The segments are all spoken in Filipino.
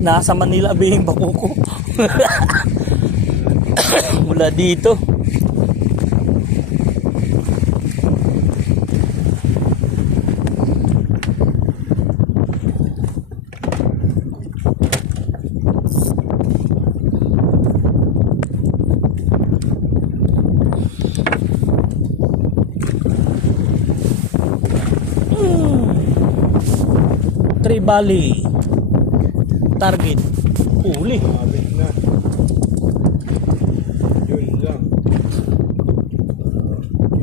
nasa Manila bihing bakuko. Mula dito. Tribali. Target. Huli. Sabit na. Yun lang.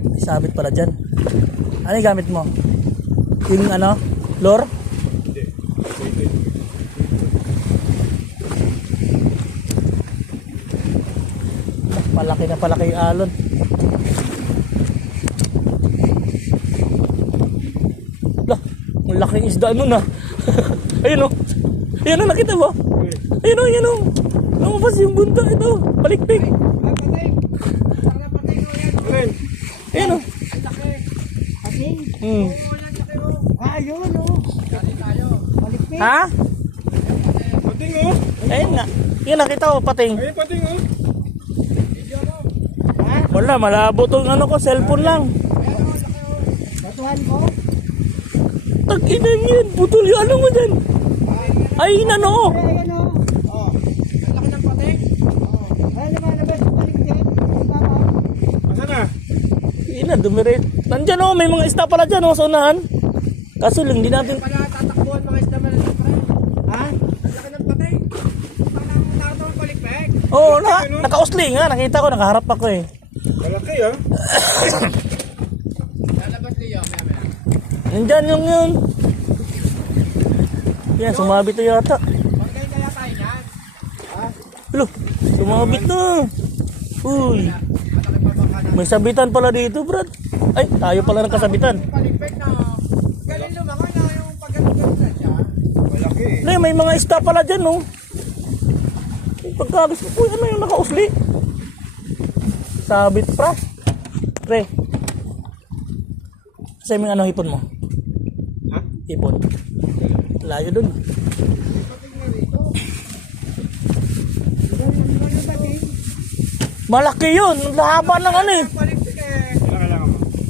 May sabit pala dyan. Ano yung gamit mo? Yung ano? Lure? Hindi. Palaki na palaki yung alon. Lah, ang laking isda nun ah. ayun oh. Ayun oh, nakita mo? Ayun oh, ayun oh. Lumabas yung bunta ito. Palikpik. Ayun oh. Hmm. Ah, yun, oh. Palikpik. Ha? pating oh. Ayun nga. Yun nakita ko, pating. Ayun, pating oh. Wala, malabo tong ano ko, cellphone lang. Batuhan ko. Tag ina yun, putol yung ano mo dyan. Ay, inano. Eh, ayan, oh. Oh. Ang laki ng patik. Oh. Ay, lumalabas yung palikpik. Ibabaw. Asan na? Ina, dumiret. Nandyan oh, may mga isda pala dyan oh, sa unahan. Kaso lang, di natin... Pala tatakbuhan mga isda malala pa Ha? Laki ng patik. Parang nakatawa palikpik. Oo, oh, na, nakausli nga. Nakita ko, nakaharap ako eh. Malaki ah. Lalabas niyo, maya maya. Nandyan yung yun. Yan, sumabit na yata. Lo, sumabit na. Uy, may sabitan pala dito, Brad. Ay, tayo pala ng kasabitan. Na. Galing lumangoy na yung pagkagaling na siya. Malaki. Nay, may mga isda pala dyan, no? Pagkagis ko, uy, ano yung nakausli? Sabit, pra. Pre. Kasi may ano hipon mo? Ha? Hipon. Layo dun. Malaki yun. Ang Lahaba ng ano eh. Mo.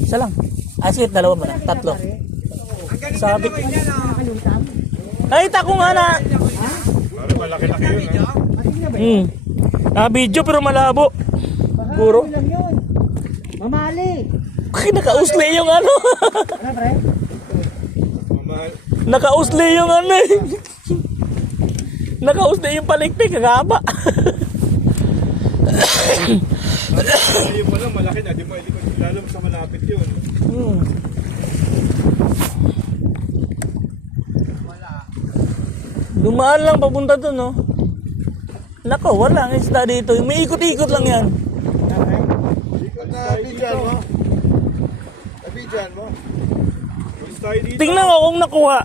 Isa lang. Ah, sige, dalawa ba na? Tatlo. Niya na. Nakita ko nga na. Parang malaki-laki yun. Hmm. Video pero malabo. Puro. Mamali. Ay, nakausli yung ano. Ano, pre? Nakausli yung ano eh. nakausli yung palikpik. Ang haba. Ayun mo lang, malaki na. Di mo, di mo, lalo sa malapit yun. hmm. Dumaan lang papunta dun, no? Nako, wala ang isda dito. May ikot-ikot lang yan. Ikot na bidyan mo. Nabidyan mo. Tingnan ko kung nakuha.